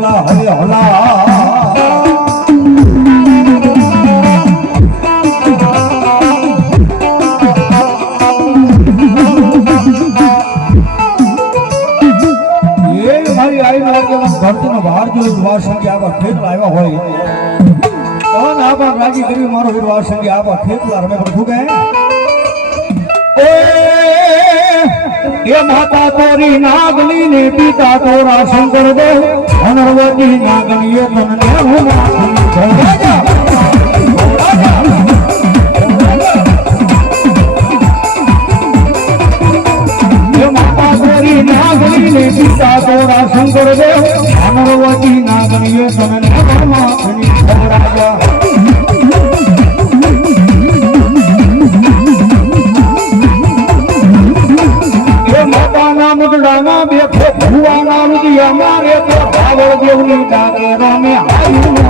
થેપલા હરે હલા ધરતીનો બહાર જો વીરવાર સંગી આવા થેપલા આવ્યા હોય અને આવા રાજી કરી મારો વીરવાર સંગી આવા થેપલા રમે પણ ફૂગે એ માતા તોરી નાગલી ને પિતા તોરા શંકર દેવ અનરવતી નાગલીએ તને હું નાગણી ને પિતા તોરા શંકર દેવ અમરવતી નાગણીએ તને પરમાત્મની રાજા એ માતાના મુદડામાં બેઠો ભુવાના રુદિયામાં રે તો ભાવળ દેવની ડાકે રામે આયુ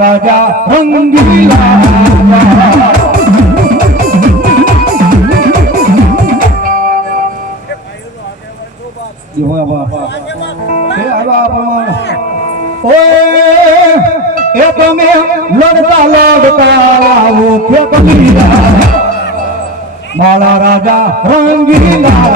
રાજા રંગીલા એ તમે લડતા મારા રાજા રંગીલા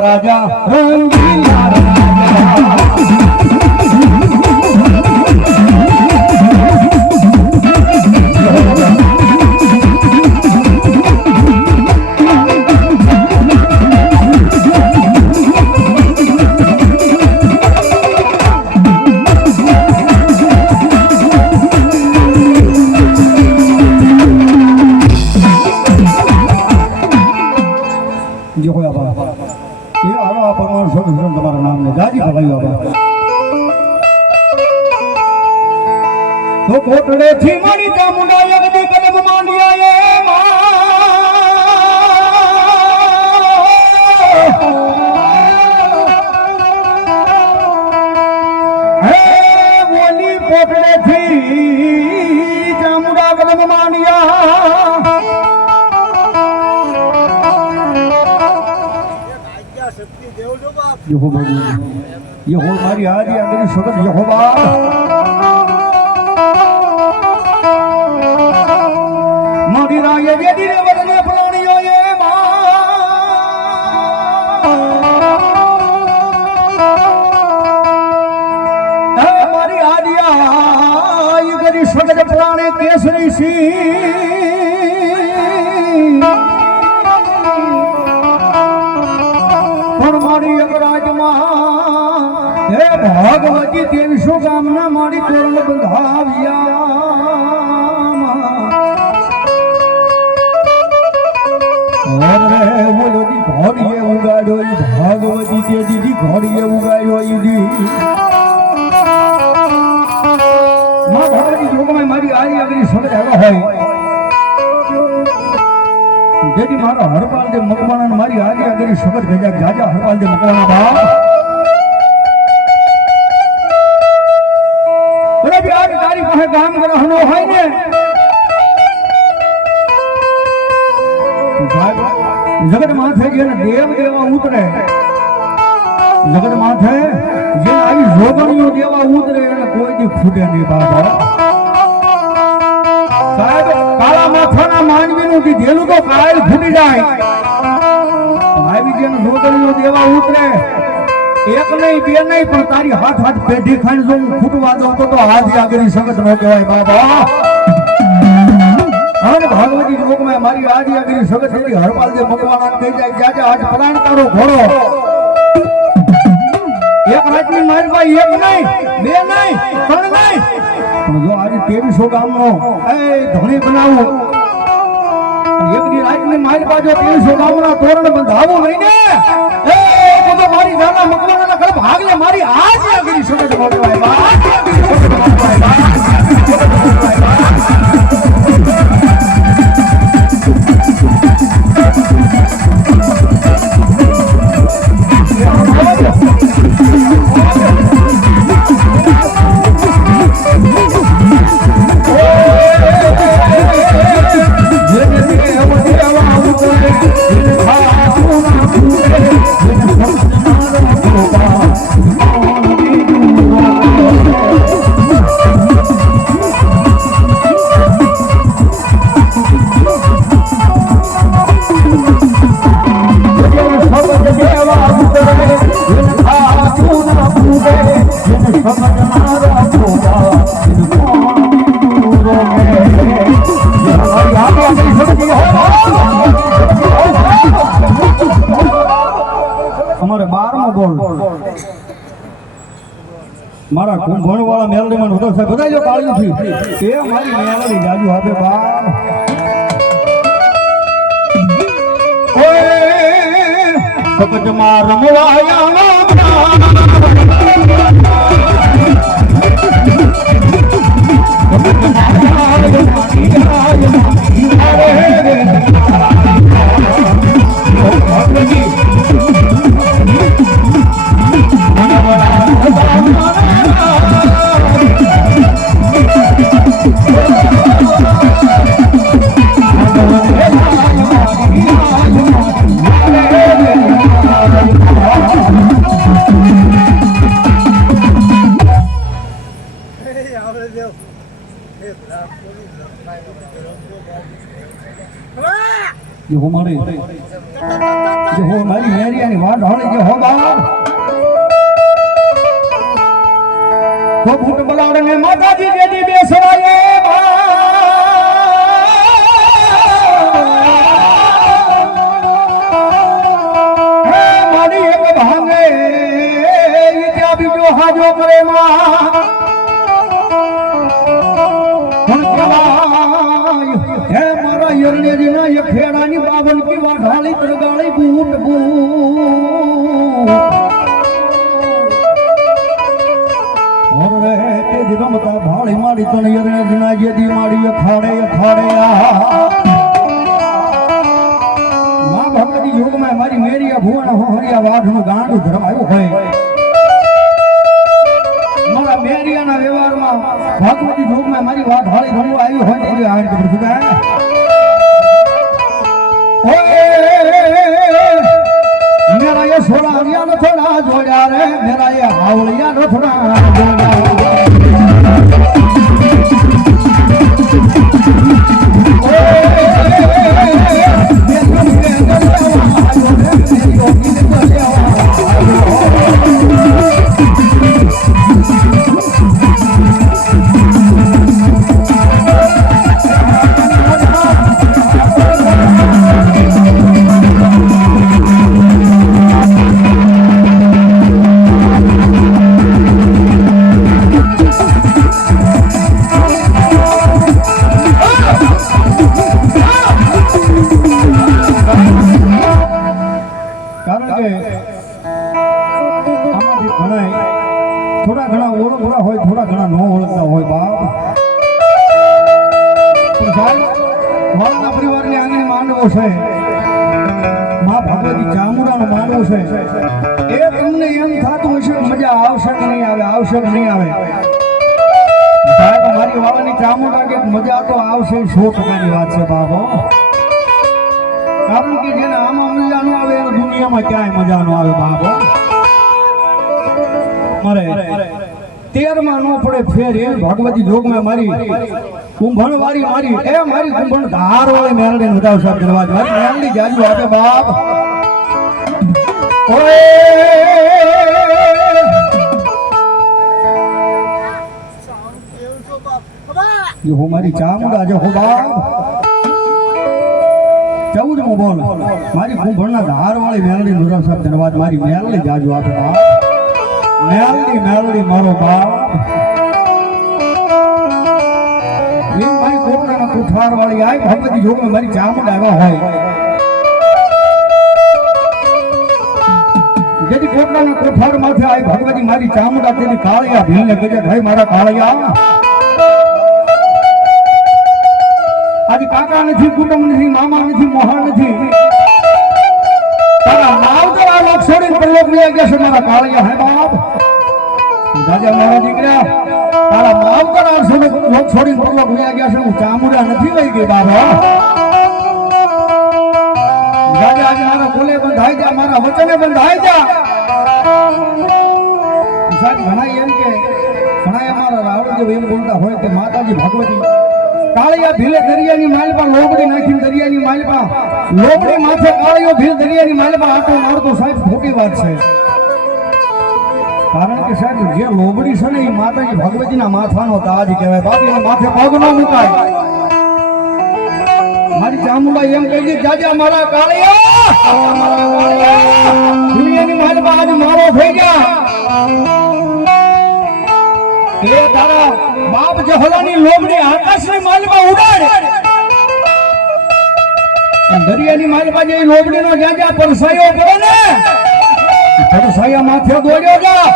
રાજા રંગીલા તમારા નામ ને ગાજી ભગાયું તો કોટડે થી મારી ચામુંડા યગની કદમ માંડ્યા હે બોલી કોટડે થી ચામુંડા કદમ માંડ્યા यहोवा यहोवा मारी आदि अंदर शब्द यहोवा मारी राय यदि रे वदने फलाणियो ये मारी आदि आय गरी शब्द फलाणे केसरी सी भगवती देवी शुभकामना मारी तोरण बंधाविया अरे बोलो दी घोड़िए उगाड़ो भगवती दे दीदी घोड़िए उगाड़ो दी मां भगवती योग में मारी आई अगली समझ आवा है जेडी मारो हरपाल दे मकवाना मारी आई अगली समझ गजा गाजा हरपाल दे मकवाना बा काम ग्रहणो है ने जगत माथे जे देव देवा उतरे जगत माथे जे आई जोगणियो देवा उतरे कोई दी फूटे नहीं बाबा साहेब काला माथाना मानवीनु की देलू तो कायल फूटी जाए आई जे जोगणियो देवा उतरे एक नहीं बे नहीं पण तारी हाथ हाथ पेढ़ी खाने जो फूटवा दो तो हाथ आगेनी संगत न कहेवाय बाबा अरे भगवती लोक में मारी आदि आगेनी संगत थी हरपाल दे मकवाना कही जाए जाजा आज प्राण तारो घोड़ो एक रात में मारी भाई एक नहीं बे नहीं त्रण नहीं जो आज 2300 गाम नो ए धणी बनावो એક દી રાત ને મારી બાજુ 300 ગામના તોરણ બંધાવું નહીં ને એ બધો મારી નાના મકવાના ઘર ભાગલે મારી આજ આગળ સગત બોલવાય બા અમારે 12મો બોલ મારા કુંભણ વાળા મેલડીમાં હતો સાહેબ બધા જો કાળ્યું થી એ મારી મેલડી જાજુ આપે બા ઓય સપજમાં રમવાયા મારી મેરિયાની વાત હોળી જે હો બા તો ફૂટ બલાડે ને માતાજી જેદી બેસવાય હે મારી એક ભાંગે ત્યાં બીજો હાજો કરે માં હે મારા યરણેજી ના યખેડાની બાવન કી વાઢાળી તરગાળી બૂટ બૂટ અરે તે રમતા ભાળી માડી તને યરણેજી ના જેદી માડી અખાડે અખાડે માં ભગવતી યુગમાં મારી મેરિયા ભુવન હોહરિયા વાઢનું ગાંડું ધરવાયું હોય મારા મેરિયાના વ્યવહારમાં ભગવતી જોગમાં મારી વાત હાળી રમવા આવી હોય એટલે આ રીતે પ્રભુ ઓય મેરા એ સોળારિયા ન થોડા જોડ્યા રે મેરા એ હાવળિયા ન થોડા થોડા ઘણા ઓળખતા હોય થોડા ઘણા ન ઓળખતા હોય બાપ પણ સાહેબ વાળના પરિવારની આંગણે માંડવો છે માં ભગવતી ચામુંડાનો માંડવો છે એ તમને એમ થતું હશે મજા આવશે કે નહીં આવે આવશે કે નહીં આવે સાહેબ મારી વાળાની ચામુંડા કે મજા તો આવશે 100%ની વાત છે બાપો કારણ કે જેને આમાં મજા ન આવે એને દુનિયામાં ક્યાંય મજા ન આવે બાપો મારે 13માં નો પડે ફેર એ ભગવતી જોગમાં મારી કુંભણ વાળી મારી એ મારી કુંભણ ધાર વાળી મેરડી વધાવ સાહેબ દરવાજ મારી મેરડી જાજુ આપે બાપ ઓય ये हो मारी चामुंडा जो हो बाप 14मो बोल मारी कુંભણના ધાર વાળી મેરડી વધાવ સાહેબ દરવાજ મારી મેરડી જાજુ આપે બાપ મેલડી મેલડી મારો બાપ એ મારી કોકરાના કોઠાર વાળી આય ભગવતી જોગ में મારી ચામુંડા આવ્યા હોય જેથી કોટલાના કોઠાર માથે આય ભગવતી મારી ચામુંડા તેની કાળિયા ભીલને કહેજે ભાઈ મારા કાળિયા આજે કાકા નથી કુટુંબ નથી મામા નથી મોહા નથી તારા માવતર આ લોક છોડીને પરલોક લઈ ગયા છે મારા કાળિયા હે બાપ દાદા મારા દીકરા તારા માવતર આ લોક છોડીને પરલોક લઈ ગયા છે હું ચામુંડા નથી લઈ ગઈ બાબા દાદા આજે મારા બોલે બંધાઈ જા મારા વચને બંધાઈ જા સાહેબ ઘણા એમ કે ઘણા અમારા રાવણદેવ એમ બોલતા હોય કે માતાજી ભગવતી કાળિયા ભીલે દરિયાની માલપા લોબડી નાખીને દરિયાની માલપા લોબડી માથે કાળિયો ભીલ દરિયાની માલપા આટો મારતો સાહેબ ખોટી વાત છે કારણ કે સાહેબ જે લોબડી છે ને એ માતાજી ભગવતીના માથાનો તાજ કહેવાય બાપીના માથે પગ ન મુકાય મારી ચામુંડા એમ કહી દી જાજા મારા કાળિયા દુનિયાની માલપા આજ મારો થઈ ગયા એ તારા બાપ જહલાની લોબડી આકાશની માલમાં ઉડાડ દરિયાની માલમાં જે લોબડીનો જ્યાં જ્યાં પરસાયો પડે ને પરસાયા માથે દોડ્યો જા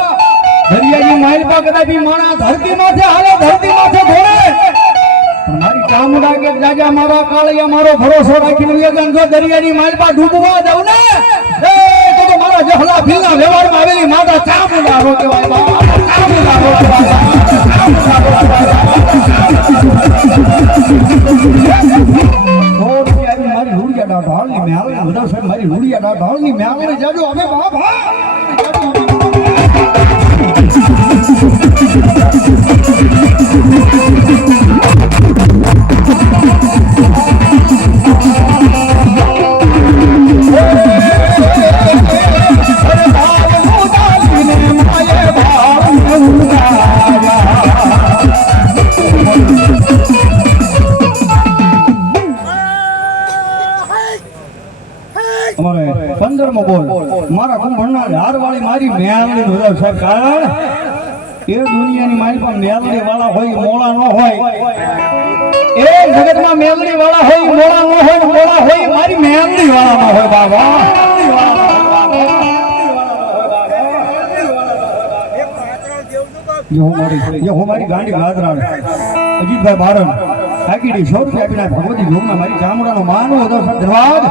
દરિયાની માલમાં કદાચ માણા ધરતી માથે હાલે ધરતી માથે દોડે પણ મારી ચામુંડા કે જાજા મારા કાળિયા મારો ભરોસો રાખીને વેદન જો દરિયાની માલમાં ડૂબવા દઉં ને એ તો મારા જહલા ભીલના વ્યવહારમાં આવેલી માતા ચામુંડા રો કહેવાય બાપ ચામુંડા રો કહેવાય મારી રૂડિયા ઢાળની મેળે બધા સાહેબ મારી રૂડિયા ઢાળની મેળે જાજો હવે બાપ અમારે 15મો બોલ મારા કુંભણના હારવાળી મારી મેળણી નો સાહેબ કારણ એ દુનિયાની મારી પર મેળણી વાળા હોય મોળા ન હોય એ જગતમાં મેળણી વાળા હોય મોળા ન હોય મોળા હોય મારી મેળણી વાળા ન હોય બાબા જો મારી ગાંડી ગાદરા અજીતભાઈ બારણ કાકીડી 100 રૂપિયા આપીને ભગવતી જોગમાં મારી ચામુંડાનો માનો હતો ધન્યવાદ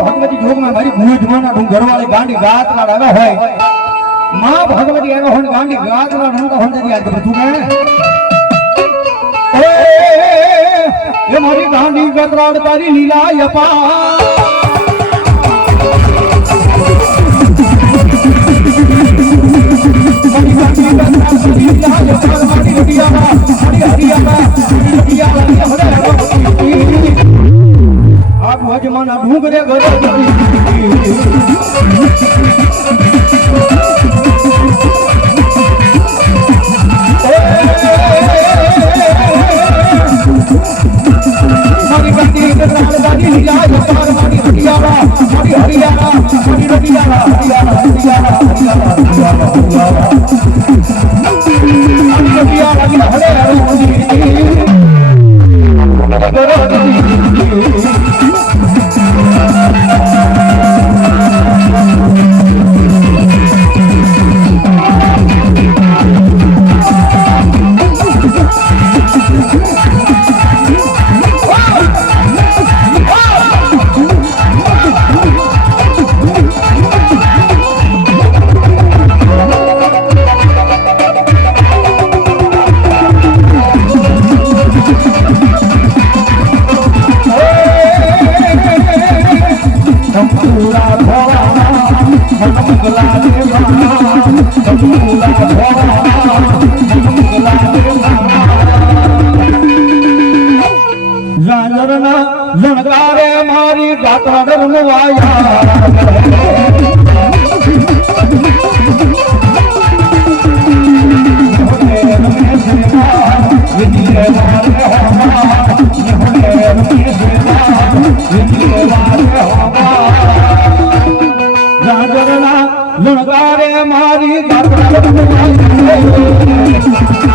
ભગવતી જોગમાં મારી ભુજમાના ડુંગરવાળી ગાંડી ગાતરા આવ્યા હોય માં ભગવતી આવ્યા હોય ગાંડી ગાતરા રંગા હોય તેથી આજ બધું કે એ મારી ગાંડી ગાતરા તારી લીલા યપા જમાના ડુંગરે ઘરે મારી ગંદી દાદી લીલા યપાર મારી હરિયાળા મારી હરિયાળા મારી હરિયાળા હરિયાળા હરિયાળા હરિયાળા લણકારે મારી ગાતરા ડરવાયા લણકારે મારી ગાતરા ડરવાયા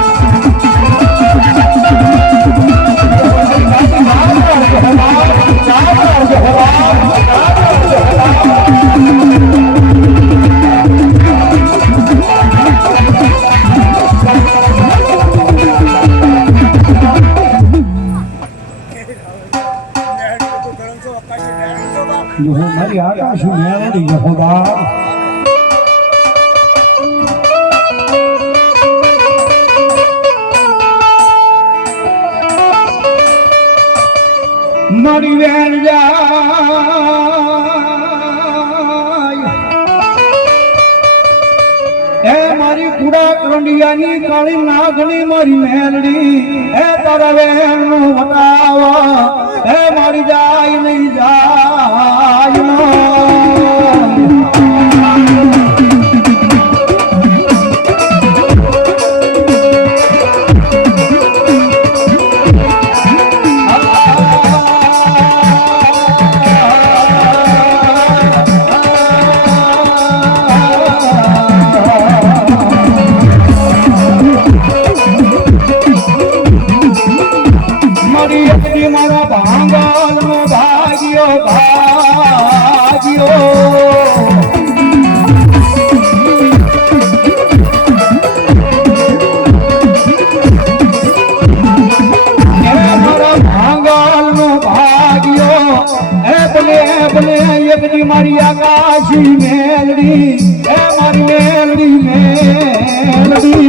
હું મારી આકાશ મેળવી યહોદા મારી વેણ જાય એ મારી કુડા કરંડિયાની કાળી નાગણી મારી મેલડી એ તારા વેણનો વટાવા એ મારી જાય નહીં જાય મારા ભાંગલ નો ભાગ્યો ભાગ્યો મારા ભાંગલ નો ભાગ્યો એ બને એકની મારી આકાશી મેલડી એ મારી મેલડી મેલડી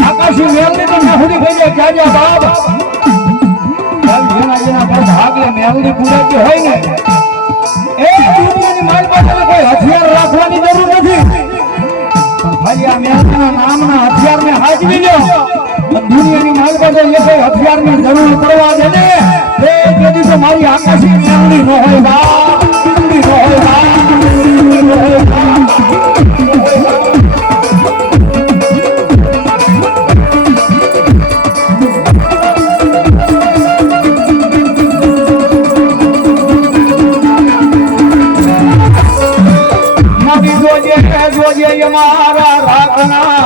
આકાશી મેલડી તો નાહુડી થઈ જાય ક્યાં જા બાપ જેના પર ભાગલે મેલડી પૂરાતી હોય ને એ દુનિયાની માલ પાસે કોઈ હથિયાર રાખવાની જરૂર નથી પણ ખાલી આ મેલડીના નામના હથિયારને હાચવી લો દુનિયાની માલ પાસે એ કોઈ હથિયારની જરૂર પડવા દે ને એ તેથી તો મારી આકાશી મેલડી ન હોય બાપ ન હોય બાપ ન હોય બાપ મારા રાખના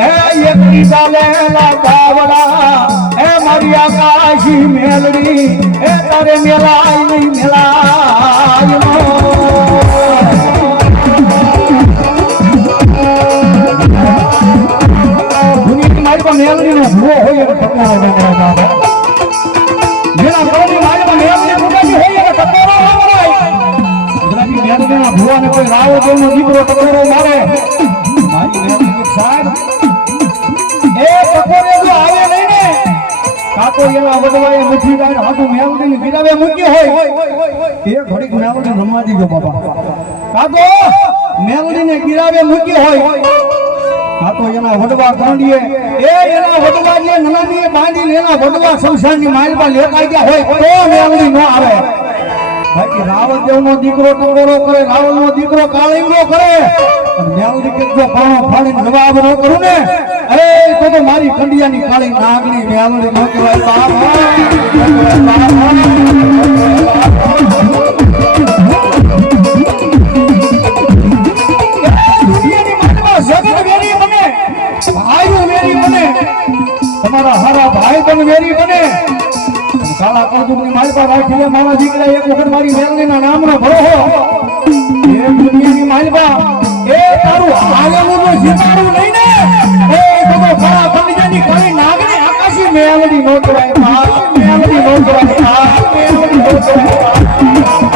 એ એકની ચાલેલા બાવડા એ મારી આકાશી મેલડી એ તારે મેલાય નહીં મેલાય દુનિયાની મારી પણ મેલડી નો ભૂવો હોય જેના ઘરની મારી પણ મેલડી ભૂગાતી હોય ટકોરો મેલડીના ભુવાને કોઈ રાવો દેવનો દીકરો ટકોરો મારે મારી મેલડી સાહેબ એ ટકોરે જો આવે નહીં ને કાતો એના વડવાએ મુઠ્ઠી દાર હાથું મેલડીને ગિરાવે મૂક્યો હોય એ ઘડીક મેલડી રમવા દીધો બાબા કાતો મેલડીને ગિરાવે મૂક્યો હોય કાતો એના વડવા કાંડીએ એ એના વડવા જે નનામીએ બાંધીને એના વડવા સંસારની માલમાં લેતા ગયા હોય તો મેલડી ન આવે બાકી રાવણદેવ નો દીકરો ટકોરો કરે રાવણ નો દીકરો કાળીંગો કરે મેલડી કે જો પાણો ફાડીને જવાબ ન કરું ને અરે તો મારી કંડિયાની કાળી નાગણી મેલડી ન કહેવાય બાપ દુનિયાની માનમાં જગત વેરી બને ભાઈઓ વેરી બને તમારા હારા ભાઈ પણ વેરી બને કાળા કાદુની મારી પર રાખીને મારા દીકરા એક વખત મારી મેલડીના નામનો ભરોહો એ દુનિયાની મારી પર એ તારું હાલેલું તો જીતાડું નહીં ને એ તો કાળા કંડિયાની કાળી નાગણી આકાશી મેલડી નો કહેવાય મેલડી નો કહેવાય મેલડી નો કહેવાય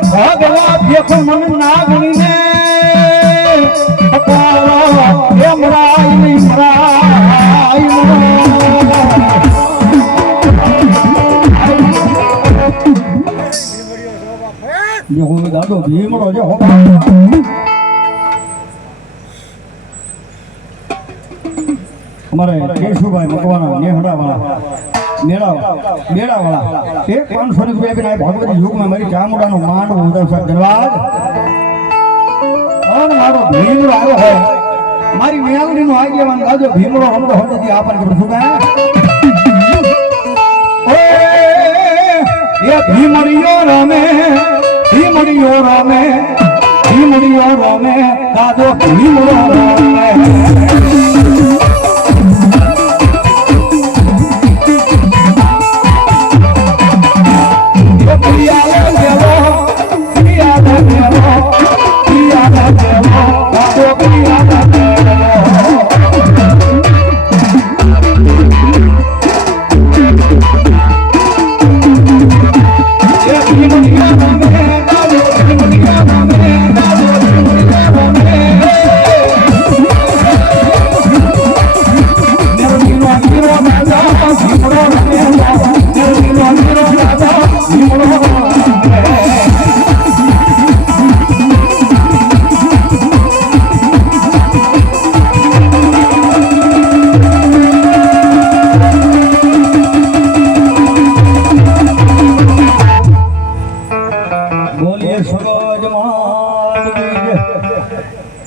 ભગવા ભેખો મન નાગણી ને પકારો એ મરાય નહીં મરાય જો હું દાદો ભીમડો જો અમારે કેશુભાઈ મકવાના નેહડાવાળા મેળાવાળા 500 રૂપિયા ભગવતી યુગમાં મારી ચામુડાનો માંડવો ઉદવ સાહેબ ધન્યવાદ અને મારો ભીમડો આવ્યો હોય મારી મેળવીનો આગેવાન ગાજો ભીમડો રમતો હોતી આપણને ખબર શું કાય એ ભીમડિયો રમે ભીમડિયો રમે ભીમડિયો રમે ગાજો ભીમડો રમે